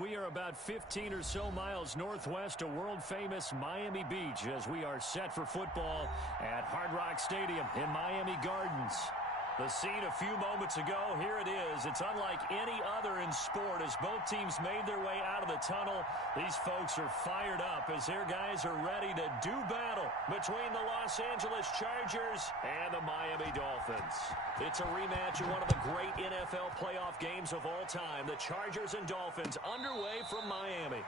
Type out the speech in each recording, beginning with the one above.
We are about 15 or so miles northwest of world-famous Miami Beach as we are set for football at Hard Rock Stadium in Miami Gardens. The scene a few moments ago, here it is. It's unlike any other in sport as both teams made their way out of the tunnel. These folks are fired up as their guys are ready to do battle between the Los Angeles Chargers and the Miami Dolphins. It's a rematch of one of the great NFL playoff games of all time. The Chargers and Dolphins underway from Miami.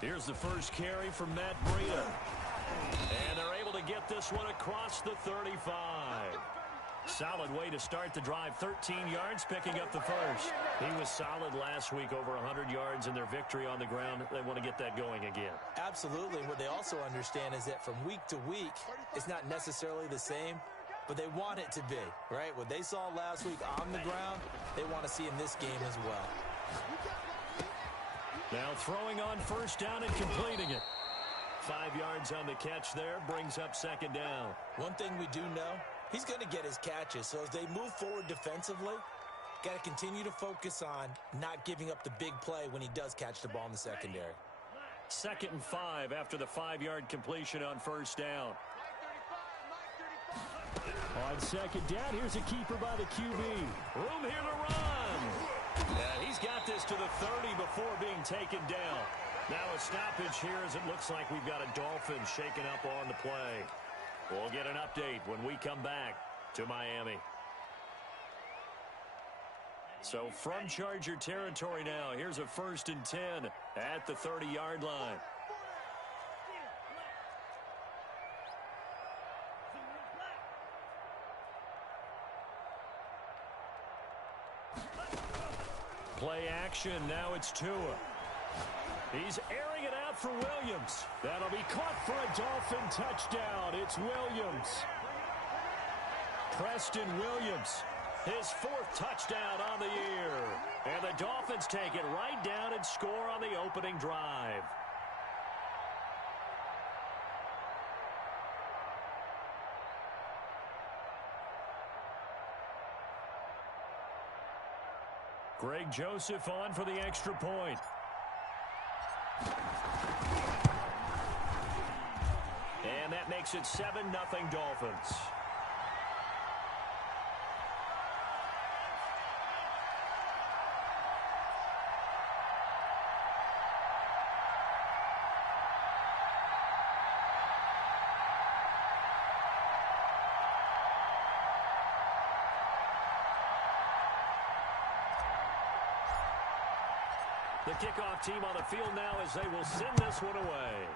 Here's the first carry from Matt Breida. And they're able to get this one across the 35. Solid way to start the drive. 13 yards, picking up the first. He was solid last week, over 100 yards in their victory on the ground. They want to get that going again. Absolutely. What they also understand is that from week to week, it's not necessarily the same, but they want it to be, right? What they saw last week on the ground, they want to see in this game as well. Now throwing on first down and completing it. 5 yards on the catch there, brings up second down. One thing we do know, he's going to get his catches. So as they move forward defensively, got to continue to focus on not giving up the big play when he does catch the ball in the secondary. 2nd and 5 after the 5-yard completion on first down. On second down, here's a keeper by the QB. Room here to run. Yeah, he's got this to the 30 before being taken down. Now a stoppage here as it looks like we've got a Dolphin shaken up on the play. We'll get an update when we come back to Miami. So from Charger territory now, here's a 1st and 10 at the 30-yard line. Play action, now it's Tua. He's airing it out for Williams. That'll be caught for a Dolphin touchdown. It's Williams. Preston Williams, his 4th touchdown on the year. And the Dolphins take it right down and score on the opening drive. Greg Joseph on for the extra point. And that makes it 7-0 Dolphins. The kickoff team on the field now as they will send this one away.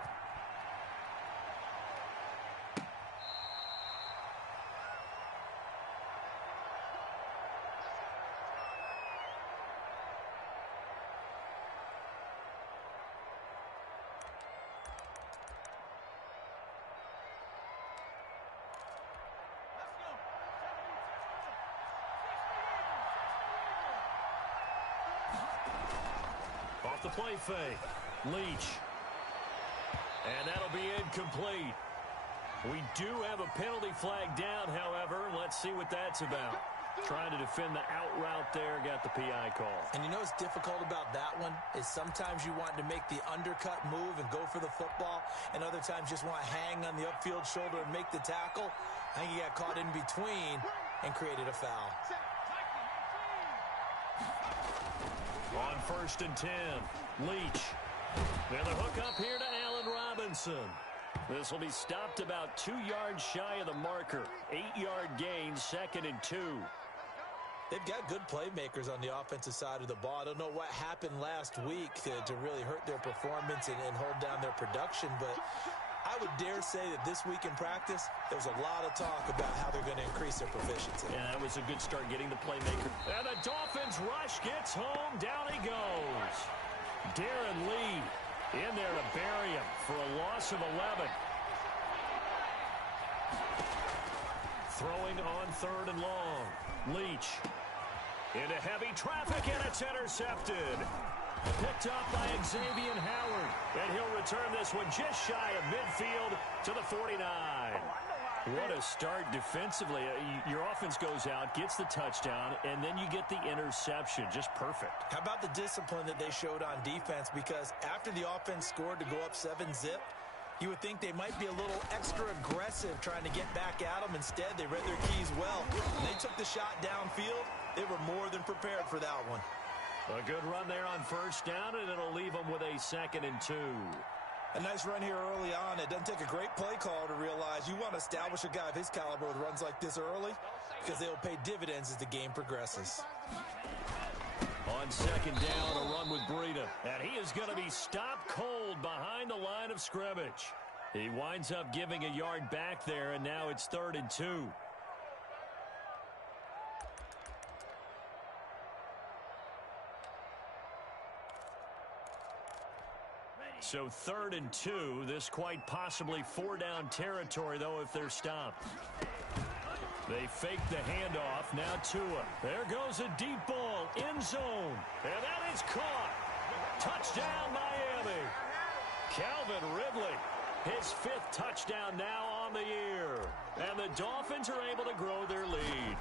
Off the play fake. Leach. And that'll be incomplete. We do have a penalty flag down, however. Let's see what that's about. Trying to defend the out route there, got the PI call. And you know what's difficult about that one is sometimes you want to make the undercut move and go for the football, and other times just want to hang on the upfield shoulder and make the tackle. I think he got caught in between and created a foul. On 1st and 10, Leach. And the hook up here to Allen Robinson. This will be stopped about 2 yards shy of the marker. 8-yard gain, 2nd and 2. They've got good playmakers on the offensive side of the ball. I don't know what happened last week to really hurt their performance and hold down their production, but I I would dare say that this week in practice, there was a lot of talk about how they're going to increase their proficiency. Yeah, that was a good start getting the playmaker. And the Dolphins rush gets home. Down he goes. Darren Lee in there to bury him for a loss of 11. Throwing on 3rd and long. Leach into heavy traffic, and it's intercepted. Picked up by Xavier Howard. And he'll return this one just shy of midfield to the 49. What a start defensively. Your offense goes out, gets the touchdown, and then you get the interception. Just perfect. How about the discipline that they showed on defense? Because after the offense scored to go up 7-zip, you would think they might be a little extra aggressive trying to get back at them. Instead, they read their keys well. When they took the shot downfield, they were more than prepared for that one. A good run there on 1st down, and it'll leave them with a 2nd and 2. A nice run here early on. It doesn't take a great play caller to realize you want to establish a guy of his caliber with runs like this early because they will pay dividends as the game progresses. On 2nd down, a run with Breida. And he is going to be stopped cold behind the line of scrimmage. He winds up giving a yard back there, and now it's 3rd and 2. So 3rd and 2. This quite possibly 4-down territory, though, if they're stopped. They fake the handoff. Now Tua. There goes a deep ball. End zone. And that is caught. Touchdown, Miami. Calvin Ridley. His 5th touchdown now on the year. And the Dolphins are able to grow their lead.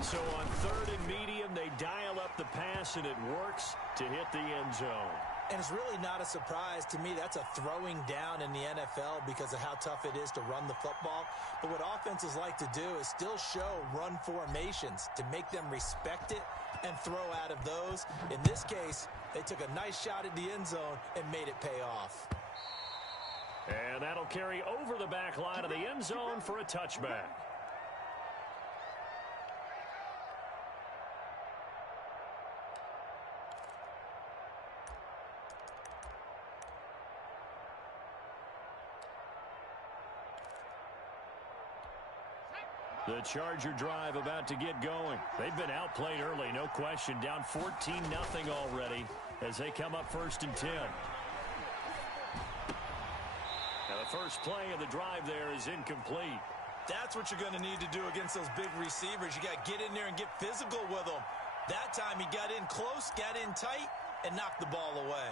So on 3rd and medium, they dial up the pass, and it works to hit the end zone. And it's really not a surprise to me. That's a throwing down in the NFL because of how tough it is to run the football. But what offenses like to do is still show run formations to make them respect it and throw out of those. In this case, they took a nice shot at the end zone and made it pay off. And that'll carry over the back line of the end zone for a touchback. The Charger drive about to get going. They've been outplayed early, no question. Down 14-0 already as they come up 1st and 10. Now the first play of the drive there is incomplete. That's what you're going to need to do against those big receivers. You got to get in there and get physical with them. That time he got in close, got in tight, and knocked the ball away.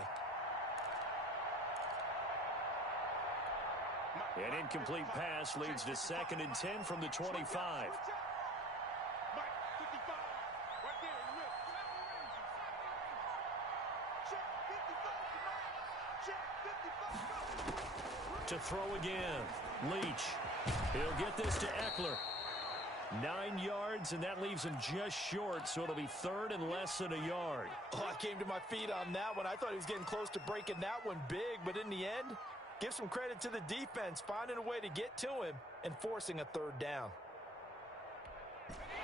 An incomplete pass leads to 2nd and 10 from the 25. To throw again. Leach. He'll get this to Eckler. 9 yards, and that leaves him just short, so it'll be 3rd and less than a yard. Oh, I came to my feet on that one. I thought he was getting close to breaking that one big, but in the end, give some credit to the defense, finding a way to get to him and forcing a 3rd down.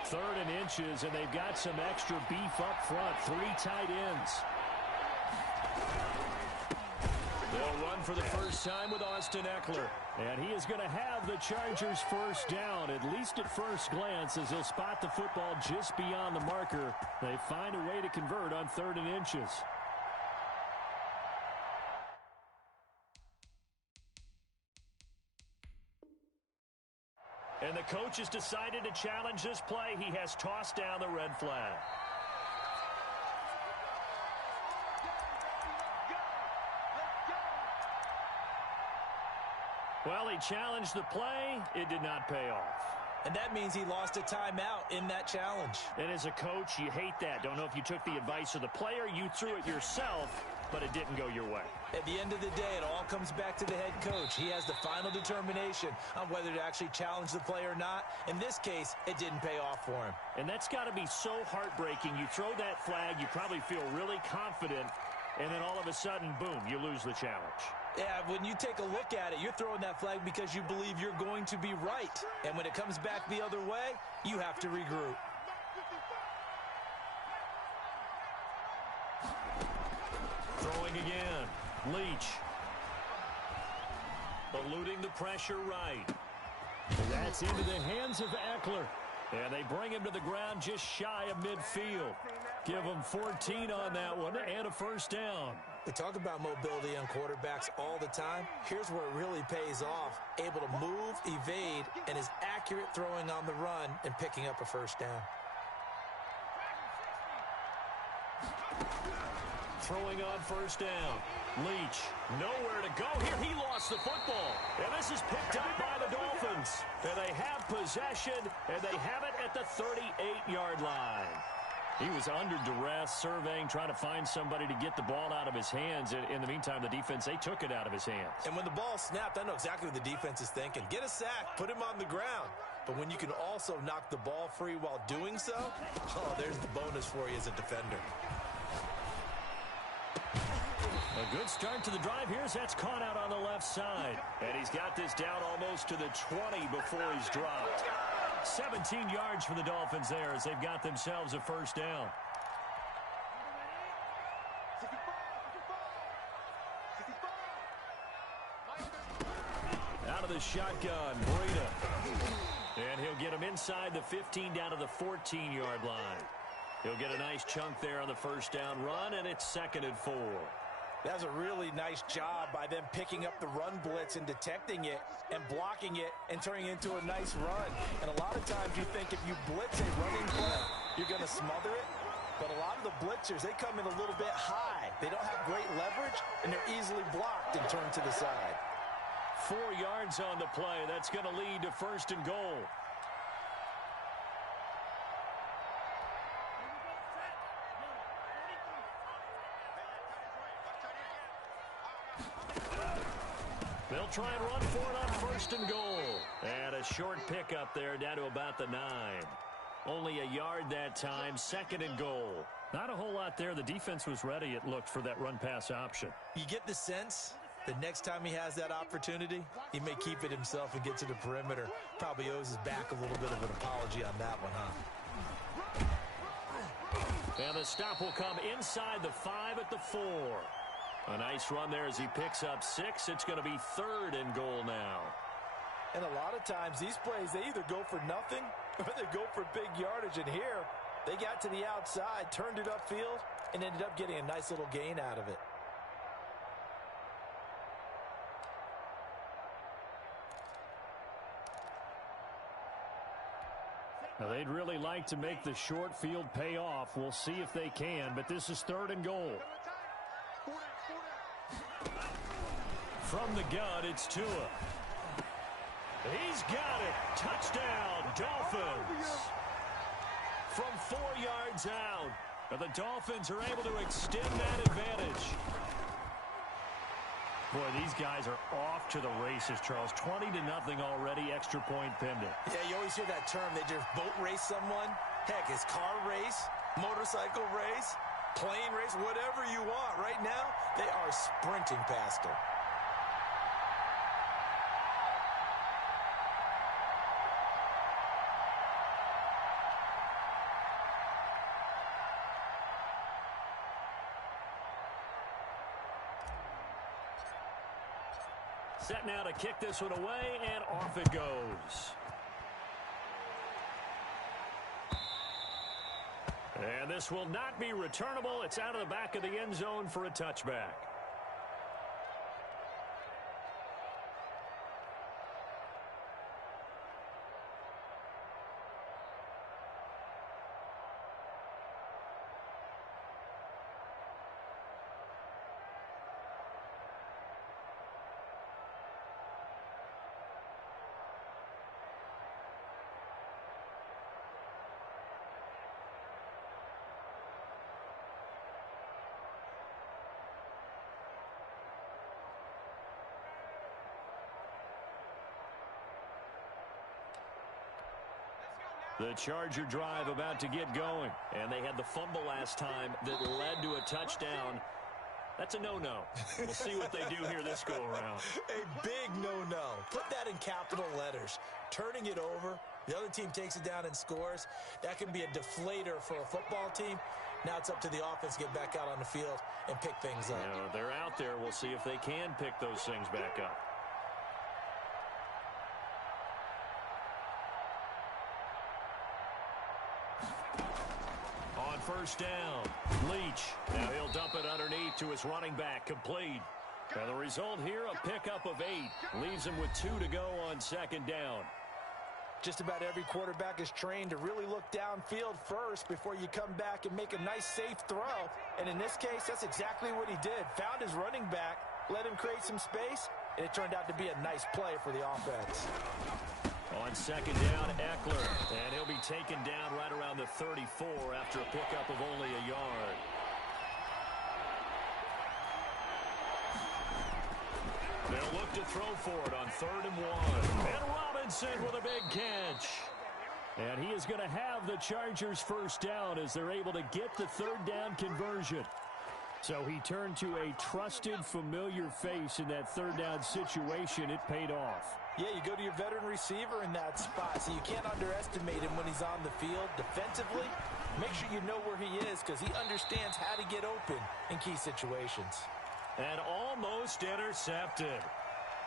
3rd and inches, and they've got some extra beef up front. 3 tight ends. They'll run for the first time with Austin Eckler. And he is going to have the Chargers first down, at least at first glance, as they'll spot the football just beyond the marker. They find a way to convert on 3rd and inches. And the coach has decided to challenge this play. He has tossed down the red flag. Well, he challenged the play. It did not pay off. And that means he lost a timeout in that challenge. And as a coach, you hate that. Don't know if you took the advice of the player. You threw it yourself, but it didn't go your way. At the end of the day, it all comes back to the head coach. He has the final determination on whether to actually challenge the play or not. In this case, it didn't pay off for him. And that's got to be so heartbreaking. You throw that flag, you probably feel really confident, and then all of a sudden, boom, you lose the challenge. Yeah, when you take a look at it, you're throwing that flag because you believe you're going to be right. And when it comes back the other way, you have to regroup. Throwing again. Leach. Eluding the pressure right. That's into the hands of Eckler. And they bring him to the ground just shy of midfield. Give him 14 on that one and a first down. We talk about mobility on quarterbacks all the time. Here's where it really pays off. Able to move, evade, and is accurate throwing on the run and picking up a first down. Throwing on first down. Leach, nowhere to go here. He lost the football. And this is picked up by the Dolphins. And they have possession, and they have it at the 38-yard line. He was under duress, surveying, trying to find somebody to get the ball out of his hands. In the meantime, the defense, they took it out of his hands. And when the ball snapped, I know exactly what the defense is thinking. Get a sack, put him on the ground. But when you can also knock the ball free while doing so, oh, there's the bonus for you as a defender. A good start to the drive here as that's caught out on the left side. And he's got this down almost to the 20 before he's dropped. 17 yards for the Dolphins there as they've got themselves a first down. Out of the shotgun, Breida. And he'll get him inside the 15 down to the 14-yard line. He'll get a nice chunk there on the first down run, and it's 2nd and 4. That's a really nice job by them picking up the run blitz and detecting it and blocking it and turning it into a nice run. And a lot of times you think if you blitz a running play, you're going to smother it. But a lot of the blitzers, they come in a little bit high. They don't have great leverage, and they're easily blocked and turned to the side. 4 yards on the play. That's going to lead to 1st and goal. They'll try and run for it on 1st and goal. And a short pickup there down to about the 9. Only a yard that time, 2nd and goal. Not a whole lot there. The defense was ready, it looked, for that run-pass option. You get the sense the next time he has that opportunity, he may keep it himself and get to the perimeter. Probably owes his back a little bit of an apology on that one, huh? And the stop will come inside the 5 at the 4. A nice run there as he picks up 6. It's going to be 3rd and goal now. And a lot of times these plays, they either go for nothing or they go for big yardage. And here, they got to the outside, turned it upfield, and ended up getting a nice little gain out of it. Now, they'd really like to make the short field pay off. We'll see if they can, but this is 3rd and goal. From the gun, it's Tua. He's got it. Touchdown, Dolphins. From 4 yards out, the Dolphins are able to extend that advantage. Boy, these guys are off to the races, Charles. 20-0 already, extra point pending. Yeah, you always hear that term. They just boat race someone. Heck, it's car race, motorcycle race, plane race, whatever you want. Right now, they are sprinting past them. Set now to kick this one away, and off it goes. And this will not be returnable. It's out of the back of the end zone for a touchback. The Charger drive about to get going. And they had the fumble last time that led to a touchdown. That's a no-no. We'll see what they do here this go-around. A big no-no. Put that in capital letters. Turning it over, the other team takes it down and scores. That can be a deflator for a football team. Now it's up to the offense to get back out on the field and pick things up. They're out there. We'll see if they can pick those things back up. first down. Leach. Now he'll dump it underneath to his running back. Complete. And the result here, a pickup of 8. Leaves him with 2 to go on second down. Just about every quarterback is trained to really look downfield first before you come back and make a nice, safe throw. And in this case, that's exactly what he did. Found his running back, let him create some space, and it turned out to be a nice play for the offense. On second down, Eckler. And he'll be taken down right around the 34 after a pickup of only a yard. They'll look to throw for it on 3rd and 1. And Robinson with a big catch. And he is going to have the Chargers first down as they're able to get the 3rd down conversion. So he turned to a trusted, familiar face in that 3rd down situation. It paid off. Yeah, you go to your veteran receiver in that spot, so you can't underestimate him when he's on the field. Defensively, make sure you know where he is because he understands how to get open in key situations. And almost intercepted.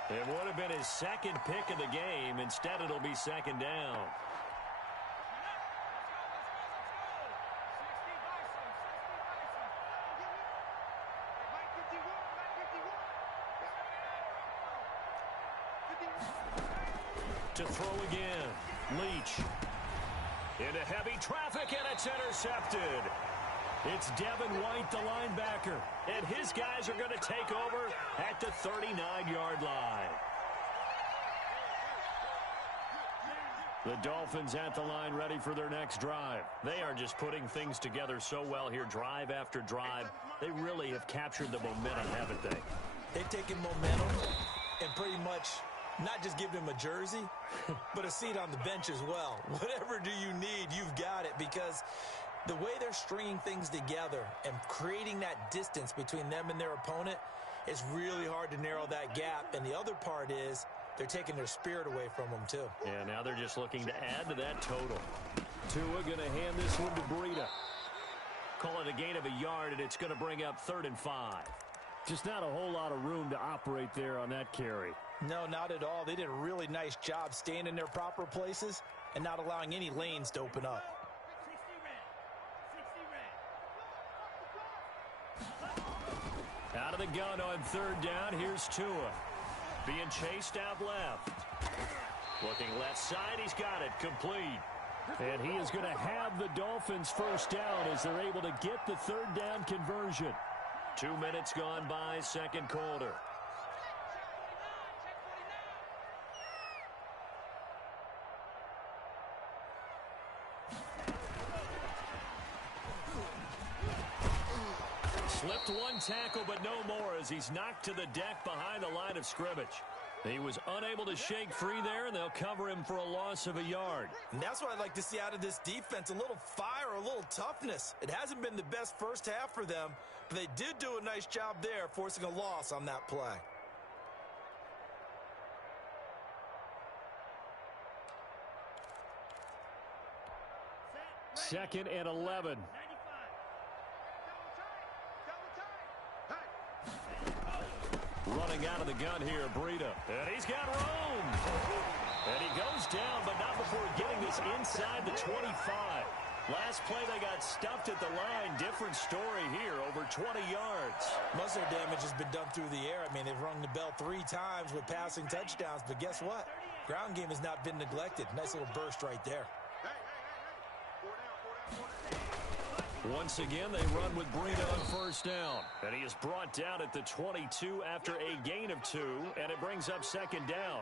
It would have been his 2nd pick of the game. Instead, it'll be 2nd down. To throw again. Leach. Into heavy traffic, and it's intercepted. It's Devin White, the linebacker, and his guys are going to take over at the 39-yard line. The Dolphins at the line ready for their next drive. They are just putting things together so well here, drive after drive. They really have captured the momentum, haven't they? They've taken momentum and pretty much not just given him a jersey, but a seat on the bench as well. Whatever do you need, you've got it, because the way they're stringing things together and creating that distance between them and their opponent is really hard to narrow that gap. And the other part is they're taking their spirit away from them, too. Yeah, now they're just looking to add to that total. Tua going to hand this one to Breida. Call it a gain of a yard, and it's going to bring up 3rd and 5. Just not a whole lot of room to operate there on that carry. No, not at all. They did a really nice job staying in their proper places and not allowing any lanes to open up. Out of the gun on 3rd down, here's Tua. Being chased out left. Looking left side, he's got it, complete. And he is going to have the Dolphins first down as they're able to get the 3rd down conversion. 2 minutes gone by, 2nd quarter. Slipped one tackle, but no more as he's knocked to the deck behind the line of scrimmage. He was unable to shake free there, and they'll cover him for a loss of a yard. And that's what I'd like to see out of this defense, a little fire, a little toughness. It hasn't been the best first half for them, but they did do a nice job there, forcing a loss on that play. Second and 11. Running out of the gun here, Breida. And he's got room. And he goes down, but not before getting this inside the 25. Last play, they got stuffed at the line. Different story here, over 20 yards. Most of their damage has been done through the air. I mean, they've rung the bell 3 times with passing touchdowns, but guess what? Ground game has not been neglected. Nice little burst right there. Once again, they run with Breida on first down. And he is brought down at the 22 after a gain of 2, and it brings up 2nd down.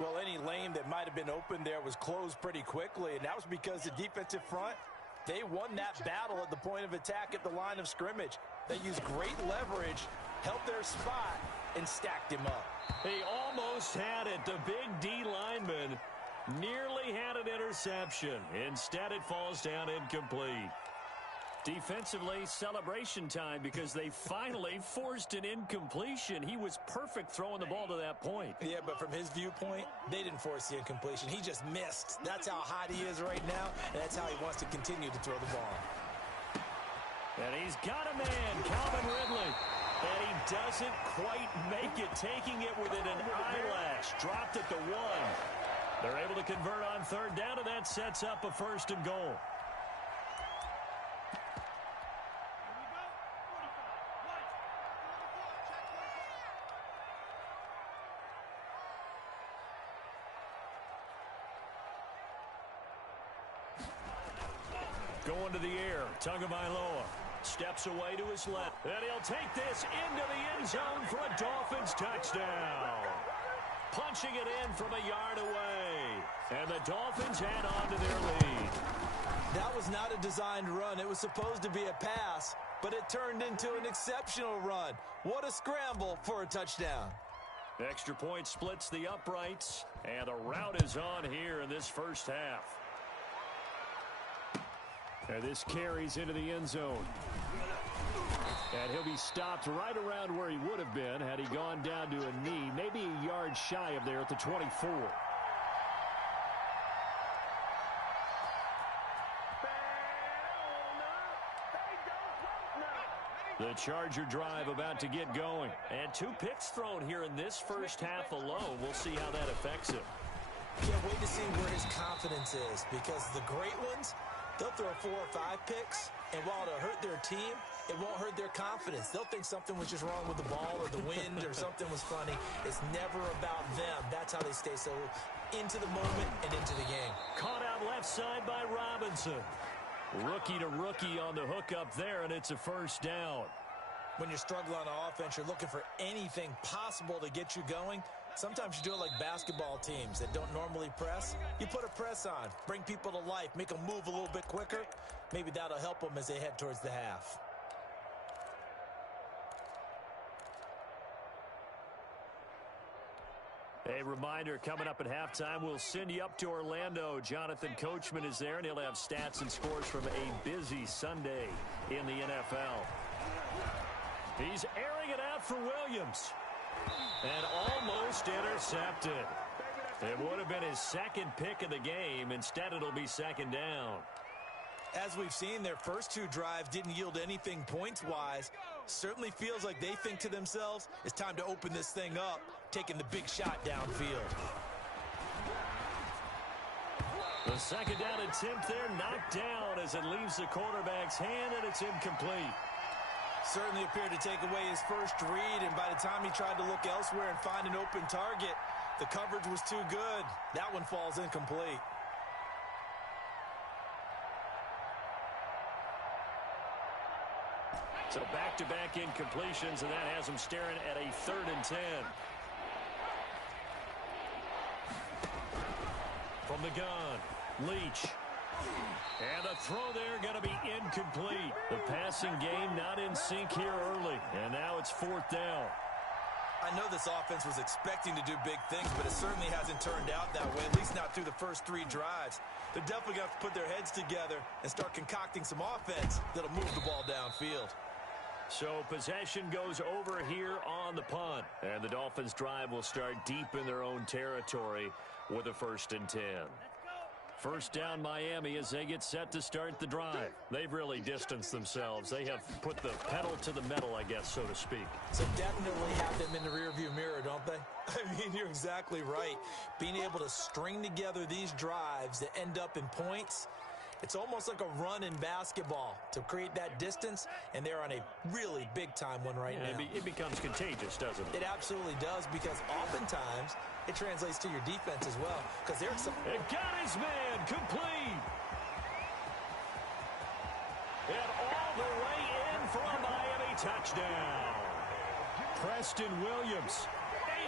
Well, any lane that might have been open there was closed pretty quickly, and that was because the defensive front, they won that battle at the point of attack at the line of scrimmage. They used great leverage, held their spot, and stacked him up. He almost had it. The big D lineman nearly had an interception. Instead, it falls down incomplete. Defensively, celebration time because they finally forced an incompletion. He was perfect throwing the ball to that point. Yeah, but from his viewpoint, they didn't force the incompletion. He just missed. That's how hot he is right now, and that's how he wants to continue to throw the ball. And he's got a man, Calvin Ridley. And he doesn't quite make it, taking it within an eyelash. Dropped at the 1. They're able to convert on 3rd down, and that sets up a 1st and goal. Going to the air. Tagovailoa steps away to his left. And he'll take this into the end zone for a Dolphins touchdown. Punching it in from a yard away. And the Dolphins add on to their lead. That was not a designed run. It was supposed to be a pass, but it turned into an exceptional run. What a scramble for a touchdown. Extra point splits the uprights, and the route is on here in this first half. And this carries into the end zone. And he'll be stopped right around where he would have been had he gone down to a knee, maybe a yard shy of there at the 24. The Charger drive about to get going. And 2 picks thrown here in this first half alone. We'll see how that affects him. Can't wait to see where his confidence is, because the great ones, they'll throw 4 or 5 picks, and while it'll hurt their team, it won't hurt their confidence. They'll think something was just wrong with the ball or the wind or something was funny. It's never about them. That's how they stay so into the moment and into the game. Caught out left side by Robinson. Rookie to rookie on the hook up there, and it's a first down. When you're struggling on offense, you're looking for anything possible to get you going. Sometimes you do it like basketball teams that don't normally press. You put a press on, bring people to life, make them move a little bit quicker. Maybe that'll help them as they head towards the half. A reminder, coming up at halftime, we'll send you up to Orlando. Jonathan Coachman is there, and he'll have stats and scores from a busy Sunday in the NFL. He's airing it out for Williams. And almost intercepted. It would have been his second pick of the game. Instead, it'll be second down. As we've seen, their first 2 drives didn't yield anything points-wise. Certainly feels like they think to themselves, it's time to open this thing up, taking the big shot downfield. The second down attempt there knocked down as it leaves the quarterback's hand, and it's incomplete. Certainly appeared to take away his first read, and by the time he tried to look elsewhere and find an open target, the coverage was too good. That one falls incomplete. So back-to-back incompletions, and that has him staring at a 3rd and 10. From the gun, Leach. And the throw there going to be incomplete. The passing game not in sync here early, and now it's 4th down. I know this offense was expecting to do big things, but it certainly hasn't turned out that way, at least not through the first 3 drives. They're definitely going to have to put their heads together and start concocting some offense that'll move the ball downfield. So possession goes over here on the punt. And the Dolphins drive will start deep in their own territory with a 1st and 10. First down Miami as they get set to start the drive. They've really distanced themselves. They have put the pedal to the metal, I guess, so to speak. So definitely have them in the rearview mirror, don't they? I mean, you're exactly right. Being able to string together these drives that end up in points, it's almost like a run in basketball to create that distance, and they're on a really big-time one right now. It becomes contagious, doesn't it? It absolutely does, because oftentimes it translates to your defense as well. Because there's some. It got his man complete. And all the way in for a Miami touchdown. Preston Williams,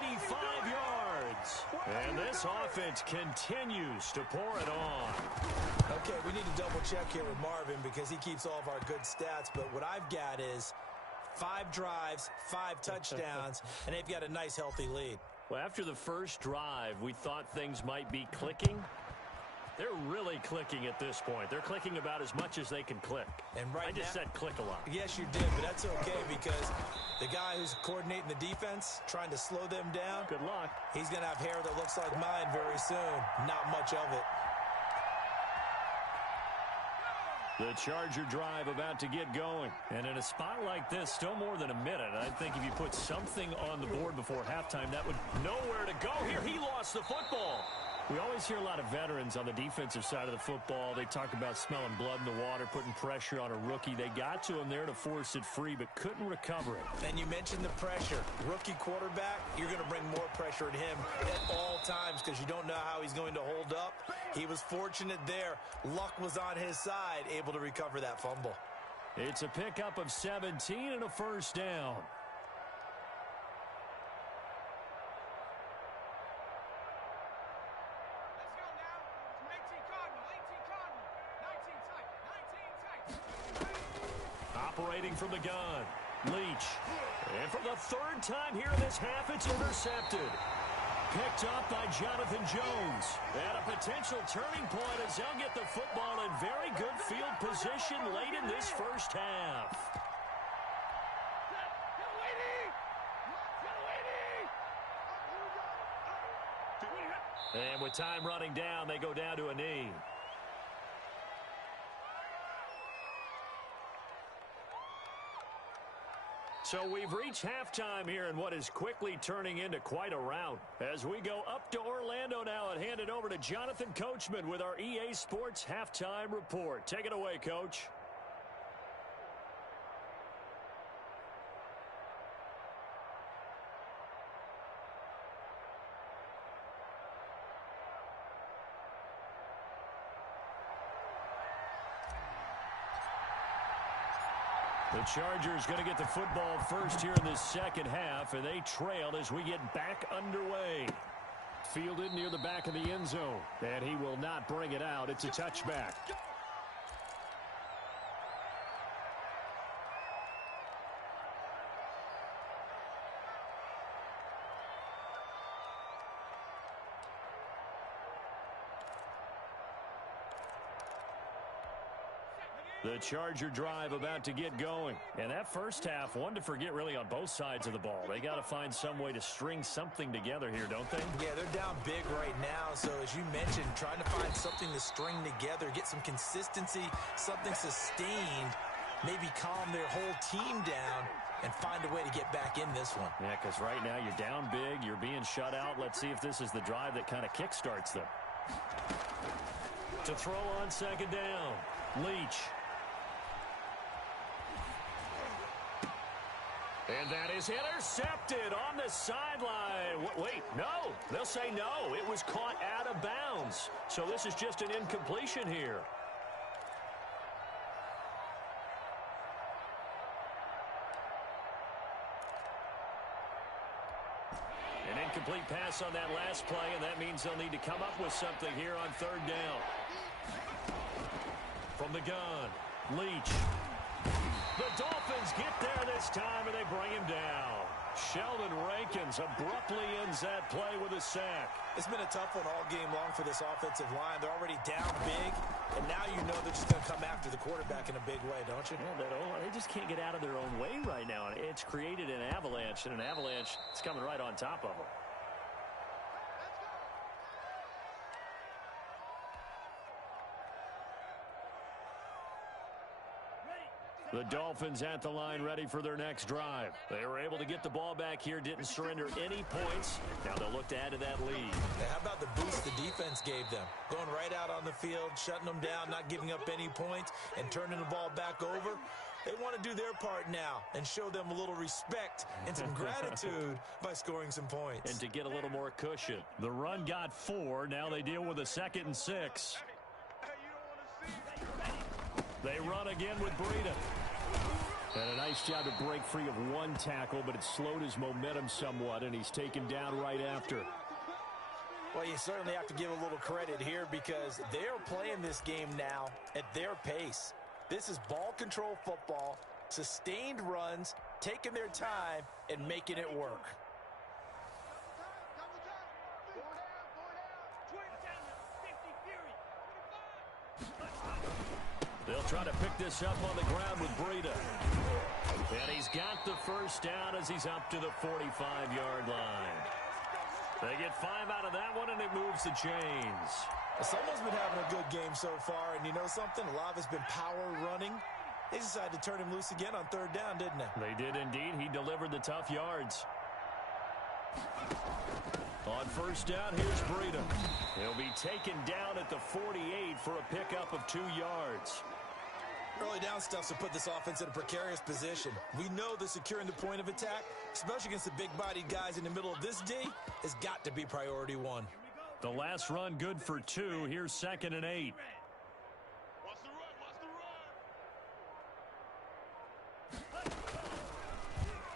85 yards. And this offense continues to pour it on. Okay, we need to double check here with Marvin because he keeps all of our good stats. But what I've got is 5 drives, 5 touchdowns, and they've got a nice, healthy lead. Well, after the first drive, we thought things might be clicking. They're really clicking at this point. They're clicking about as much as they can click. And I just said click a lot. Yes, you did, but that's okay because the guy who's coordinating the defense, trying to slow them down. Good luck. He's going to have hair that looks like mine very soon. Not much of it. The Charger drive about to get going. And in a spot like this, still more than a minute. I think if you put something on the board before halftime, that would nowhere to go. Here, he lost the football. We always hear a lot of veterans on the defensive side of the football. They talk about smelling blood in the water, putting pressure on a rookie. They got to him there to force it free, but couldn't recover it. And you mentioned the pressure. Rookie quarterback, you're going to bring more pressure at him at all times because you don't know how he's going to hold up. He was fortunate there. Luck was on his side, able to recover that fumble. It's a pickup of 17 and a first down. Operating from the gun, Leach. And for the third time here in this half, it's intercepted. Picked up by Jonathan Jones. At a potential turning point as they'll get the football in very good field position late in this first half. And with time running down, they go down to a knee. So we've reached halftime here in what is quickly turning into quite a rout. As we go up to Orlando now and hand it over to Jonathan Coachman with our EA Sports Halftime Report. Take it away, Coach. The Chargers going to get the football first here in this second half, and they trail as we get back underway. Fielded near the back of the end zone, and he will not bring it out. It's a touchback. The Charger drive about to get going. And that first half, one to forget really on both sides of the ball. They got to find some way to string something together here, don't they? Yeah, they're down big right now. So as you mentioned, trying to find something to string together, get some consistency, something sustained, maybe calm their whole team down and find a way to get back in this one. Yeah, because right now you're down big, you're being shut out. Let's see if this is the drive that kind of kickstarts them. To throw on second down, Leach. And that is intercepted on the sideline. Wait, no. They'll say no. It was caught out of bounds. So this is just an incompletion here. An incomplete pass on that last play, and that means they'll need to come up with something here on third down. From the gun, Leach. The Dolphins get there this time, and they bring him down. Sheldon Rankins abruptly ends that play with a sack. It's been a tough one all game long for this offensive line. They're already down big, and now you know they're just going to come after the quarterback in a big way, don't you? Yeah, they just can't get out of their own way right now. It's created an avalanche, and an avalanche is coming right on top of them. The Dolphins at the line ready for their next drive. They were able to get the ball back here, didn't surrender any points. Now they'll look to add to that lead. Hey, how about the boost the defense gave them? Going right out on the field, shutting them down, not giving up any points, and turning the ball back over. They want to do their part now and show them a little respect and some gratitude by scoring some points. And to get a little more cushion. The run got 4. Now they deal with a 2nd and 6. They run again with Breida. And a nice job to break free of one tackle, but it slowed his momentum somewhat, and he's taken down right after. Well, you certainly have to give a little credit here because they're playing this game now at their pace. This is ball control football, sustained runs, taking their time, and making it work. They'll try to pick this up on the ground with Breida. And he's got the first down as he's up to the 45-yard line. They get 5 out of that one, and it moves the chains. Someone's been having a good game so far, and you know something? A lot of it's been power running. They decided to turn him loose again on third down, didn't they? They did indeed. He delivered the tough yards. On first down, here's Breida. He'll be taken down at the 48 for a pickup of 2 yards. Early down stuff to put this offense in a precarious position. We know that securing the point of attack, especially against the big-bodied guys in the middle of this D, has got to be priority 1. The last run good for 2. Here's 2nd and 8.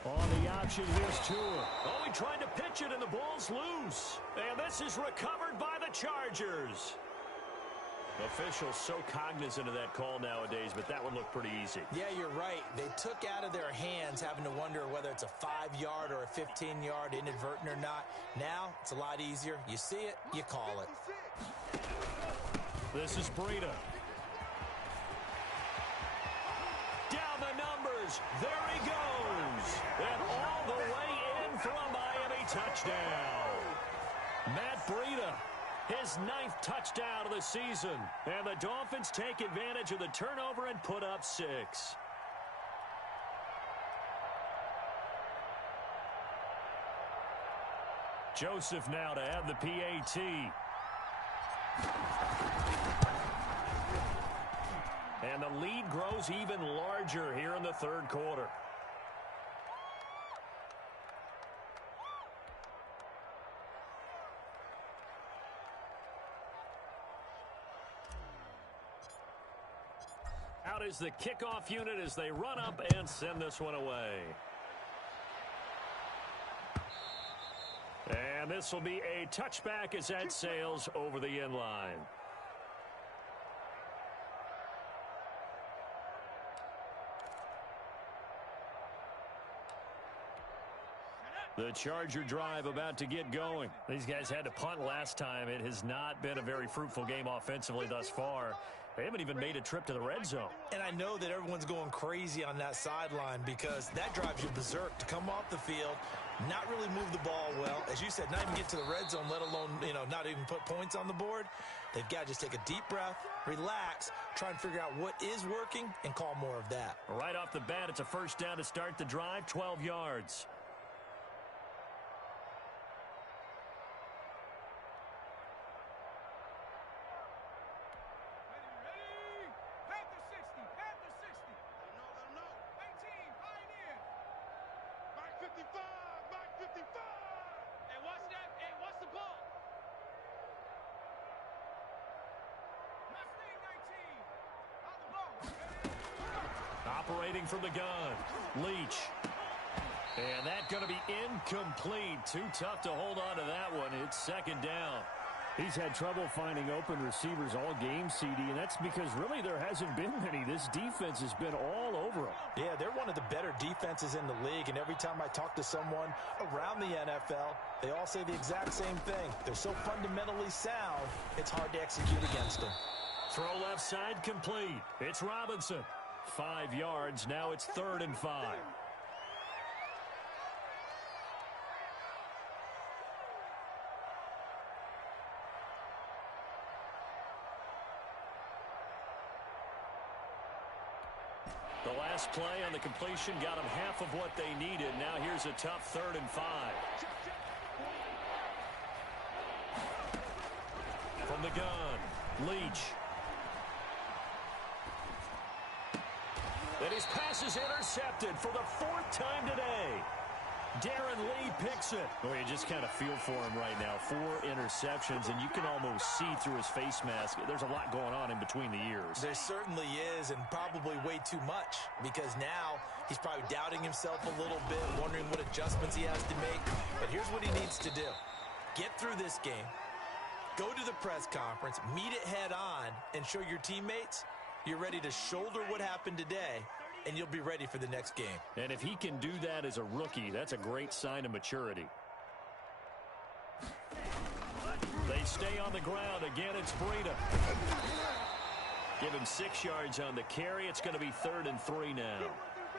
On the option, here's Tua. Oh, he tried to pitch it, and the ball's loose. And this is recovered by the Chargers. Officials so cognizant of that call nowadays, but that one looked pretty easy. Yeah, you're right. They took out of their hands having to wonder whether it's a 5-yard or a 15-yard inadvertent or not. Now, it's a lot easier. You see it, you call it. This is Breida. Down the numbers. There he goes. And all the way in for a Miami touchdown. Matt Breida. His 9th touchdown of the season. And the Dolphins take advantage of the turnover and put up 6. Joseph now to add the PAT. And the lead grows even larger here in the 3rd quarter. Out is the kickoff unit as they run up and send this one away. And this will be a touchback as that sails over the end line. The Charger drive about to get going. These guys had to punt last time. It has not been a very fruitful game offensively thus far. They haven't even made a trip to the red zone. And I know that everyone's going crazy on that sideline because that drives you berserk to come off the field, not really move the ball well. As you said, not even get to the red zone, let alone, not even put points on the board. They've got to just take a deep breath, relax, try and figure out what is working, and call more of that. Right off the bat, it's a first down to start the drive, 12 yards. Operating from the gun, Leach. And that's going to be incomplete. Too tough to hold on to that one. It's 2nd down. He's had trouble finding open receivers all game, CD, and that's because really there hasn't been many. This defense has been all over them. Yeah, they're one of the better defenses in the league, and every time I talk to someone around the NFL, they all say the exact same thing. They're so fundamentally sound, it's hard to execute against them. Throw left side complete. It's Robinson. 5 yards. Now it's 3rd and 5. The last play on the completion got them half of what they needed. Now here's a tough 3rd and 5. From the gun, Leach. And his pass is intercepted for the 4th time today. Darren Lee picks it. Well, you just kind of feel for him right now. 4 interceptions, and you can almost see through his face mask. There's a lot going on in between the ears. There certainly is, and probably way too much, because now he's probably doubting himself a little bit, wondering what adjustments he has to make. But here's what he needs to do. Get through this game, go to the press conference, meet it head on, and show your teammates you're ready to shoulder what happened today, and you'll be ready for the next game. And if he can do that as a rookie, that's a great sign of maturity. They stay on the ground. Again, it's Breida. Give him 6 yards on the carry. It's going to be 3rd and 3 now.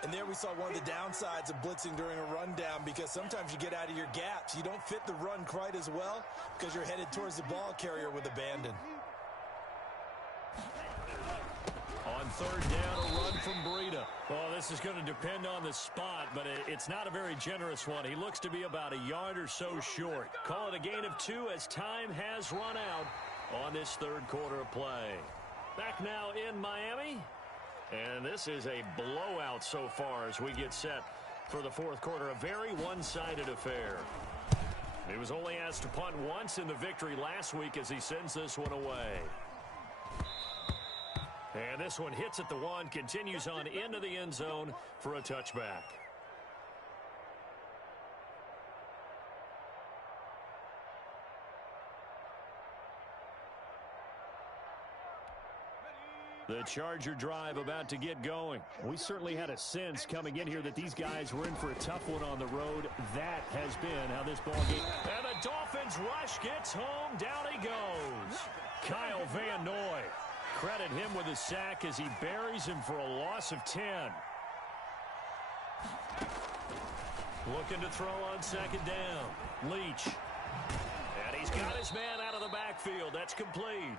And there we saw one of the downsides of blitzing during a rundown, because sometimes you get out of your gaps. You don't fit the run quite as well because you're headed towards the ball carrier with abandon. On 3rd down, a run from Breida. Well, this is going to depend on the spot, but it's not a very generous one. He looks to be about a yard or so short. Call it a gain of 2 as time has run out on this 3rd quarter of play. Back now in Miami, and this is a blowout so far as we get set for the 4th quarter. A very one-sided affair. He was only asked to punt once in the victory last week as he sends this one away. And this one hits at the 1, continues on into the end zone for a touchback. The Charger drive about to get going. We certainly had a sense coming in here that these guys were in for a tough one on the road. That has been how this ball game. And the Dolphins rush gets home. Down he goes. Kyle Van Noy. Credit him with a sack as he buries him for a loss of 10. Looking to throw on second down. Leach. And he's got his man out of the backfield. That's complete.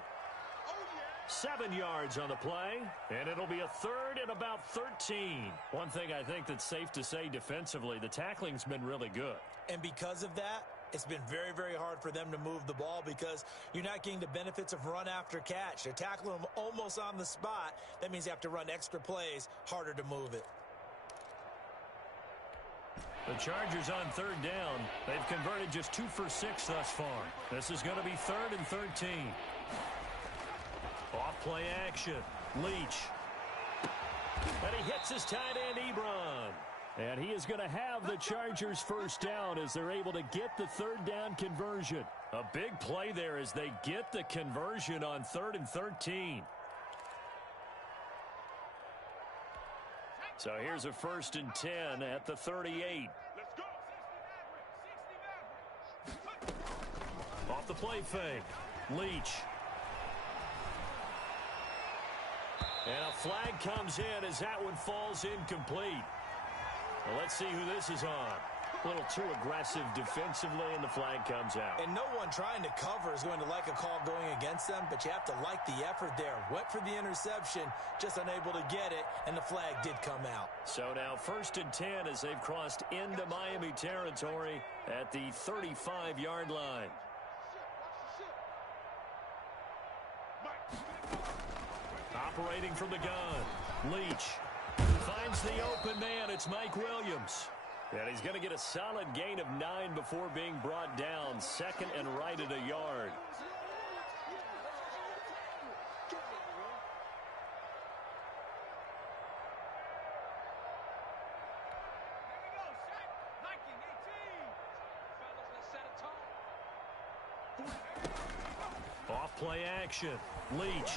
7 yards on the play, and it'll be a third and about 13. One thing I think that's safe to say defensively, the tackling's been really good. And because of that, it's been very, very hard for them to move the ball because you're not getting the benefits of run after catch. They're tackling them almost on the spot. That means they have to run extra plays, harder to move it. The Chargers on third down. They've converted just 2 for 6 thus far. This is going to be 3rd and 13. Off play action. Leach. And he hits his tight end, Ebron. And he is going to have the Chargers first down as they're able to get the third down conversion. A big play there as they get the conversion on 3rd and 13. So here's a 1st and 10 at the 38. Off the play fake. Leach. And a flag comes in as that one falls incomplete. Well, let's see who this is on. A little too aggressive defensively, and the flag comes out. And no one trying to cover is going to like a call going against them, but you have to like the effort there. Went for the interception, just unable to get it, and the flag did come out. So now 1st and 10 as they've crossed into Miami territory at the 35-yard line. Operating from the gun. Leach finds the open man. It's Mike Williams. And he's going to get a solid gain of 9 before being brought down. 2nd and right at a yard. Off play action. Leach.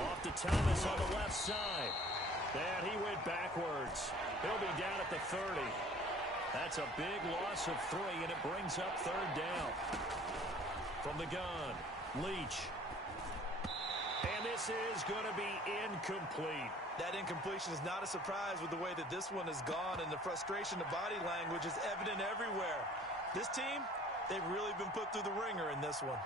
Off to Thomas on the left side. And he went backwards. He'll be down at the 30. That's a big loss of 3, and it brings up 3rd down. From the gun, Leach. And this is going to be incomplete. That incompletion is not a surprise with the way that this one has gone, and the frustration of body language is evident everywhere. This team, they've really been put through the ringer in this one.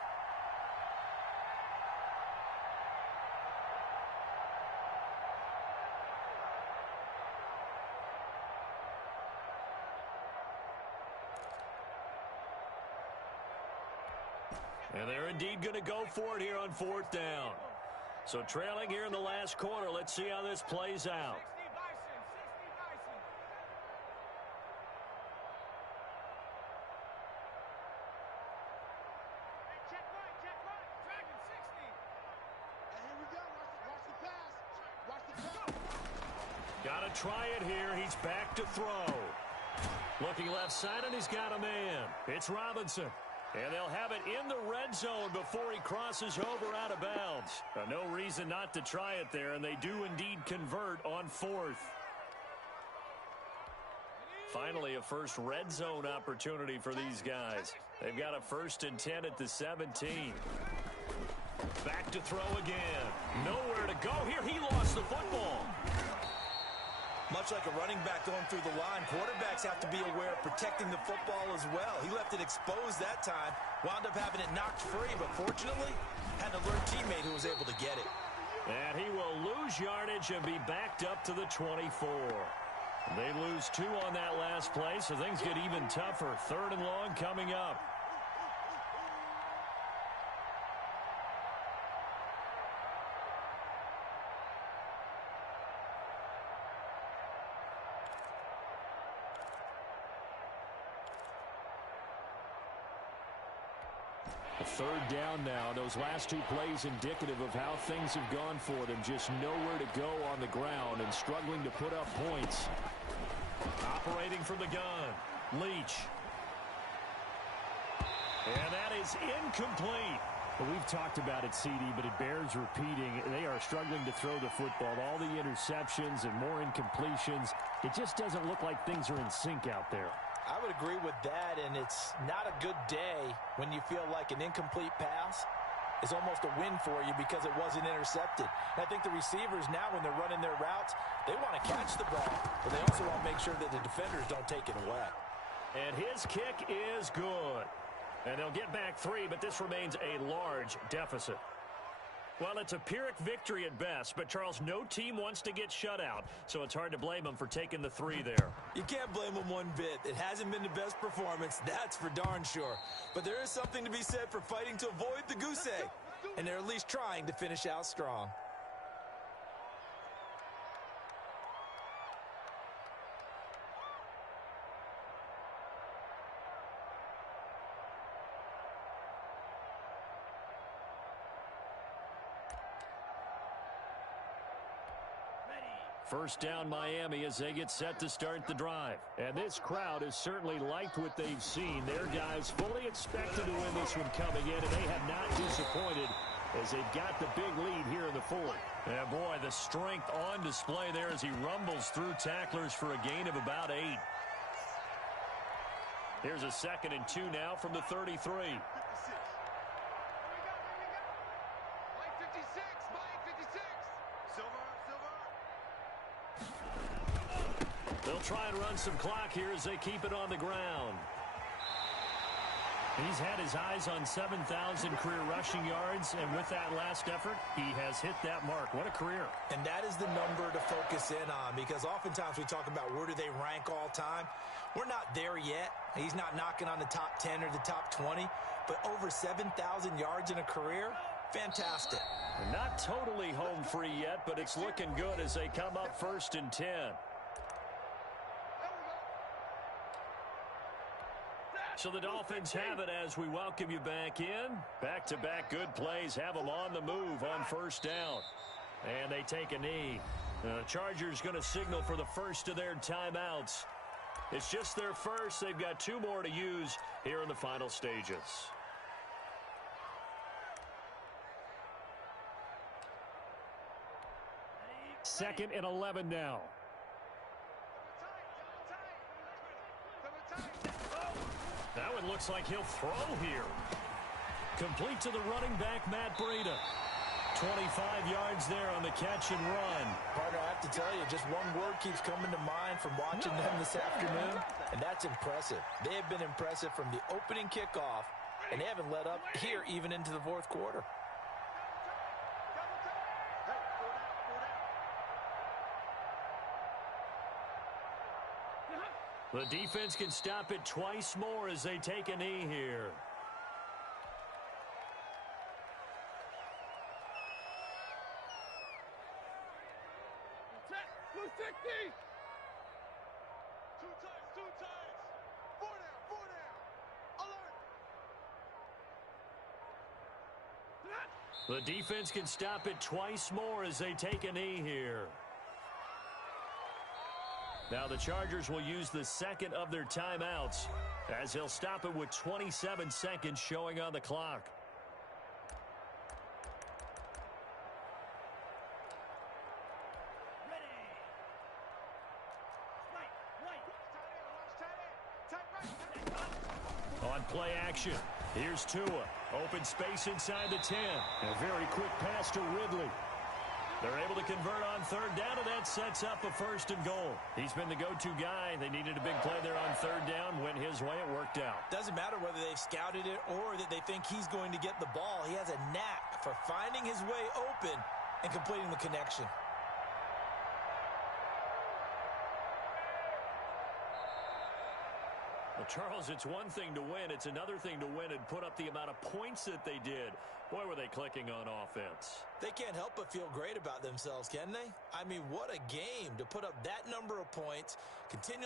And they're indeed going to go for it here on 4th down. So trailing here in the last quarter. Let's see how this plays out. Got to try it here. He's back to throw. Looking left side, and he's got a man. It's Robinson. And they'll have it in the red zone before he crosses over out of bounds. No reason not to try it there, and they do indeed convert on 4th. Finally, a first red zone opportunity for these guys. They've got a 1st and 10 at the 17. Back to throw again. Nowhere to go here. He lost the football. Much like a running back going through the line, quarterbacks have to be aware of protecting the football as well. He left it exposed that time, wound up having it knocked free, but fortunately, had an alert teammate who was able to get it. And he will lose yardage and be backed up to the 24. They lose 2 on that last play, so things get even tougher. 3rd and long coming up. Third down now. Those last two plays indicative of how things have gone for them. Just nowhere to go on the ground and struggling to put up points. Operating from the gun, Leach. And that is incomplete. Well, we've talked about it, CD, but it bears repeating. They are struggling to throw the football. All the interceptions and more incompletions. It just doesn't look like things are in sync out there. I would agree with that, and it's not a good day when you feel like an incomplete pass is almost a win for you because it wasn't intercepted. And I think the receivers now, when they're running their routes, they want to catch the ball, but they also want to make sure that the defenders don't take it away. And his kick is good. And they'll get back 3, but this remains a large deficit. Well, it's a Pyrrhic victory at best, but, Charles, no team wants to get shut out, so it's hard to blame them for taking the 3 there. You can't blame them one bit. It hasn't been the best performance, that's for darn sure. But there is something to be said for fighting to avoid the goose egg, and they're at least trying to finish out strong. First down, Miami, as they get set to start the drive. And this crowd has certainly liked what they've seen. Their guys fully expected to win this one coming in, and they have not disappointed as they've got the big lead here in the fourth. Yeah, boy, the strength on display there as he rumbles through tacklers for a gain of about 8. Here's a 2nd and 2 now from the 33. They'll try and run some clock here as they keep it on the ground. He's had his eyes on 7,000 career rushing yards, and with that last effort, he has hit that mark. What a career. And that is the number to focus in on, because oftentimes we talk about where do they rank all time. We're not there yet. He's not knocking on the top 10 or the top 20, but over 7,000 yards in a career, fantastic. Not totally home free yet, but it's looking good as they come up 1st and 10. So the Dolphins have it as we welcome you back in. Back-to-back good plays have them on the move on 1st down. And they take a knee. The Chargers going to signal for the first of their timeouts. It's just their first. They've got 2 more to use here in the final stages. Second and 11 now. That one looks like he'll throw here. Complete to the running back, Matt Breida. 25 yards there on the catch and run. Partner, I have to tell you, just one word keeps coming to mind from watching them this afternoon, and that's impressive. They have been impressive from the opening kickoff, and they haven't let up here even into the 4th quarter. The defense can stop it twice more as they take a knee here. Two times. 4 down. Alert. The defense can stop it twice more as they take a knee here. Now the Chargers will use the 2nd of their timeouts as he'll stop it with 27 seconds showing on the clock. On play action, here's Tua. Open space inside the 10. A very quick pass to Ridley. They're able to convert on 3rd down, and that sets up a 1st and goal. He's been the go-to guy. They needed a big play there on 3rd down. Went his way. It worked out. Doesn't matter whether they've scouted it or that they think he's going to get the ball. He has a knack for finding his way open and completing the connection. Well, Charles, it's one thing to win. It's another thing to win and put up the amount of points that they did. Boy, were they clicking on offense. They can't help but feel great about themselves, can they? I mean, what a game to put up that number of points, continually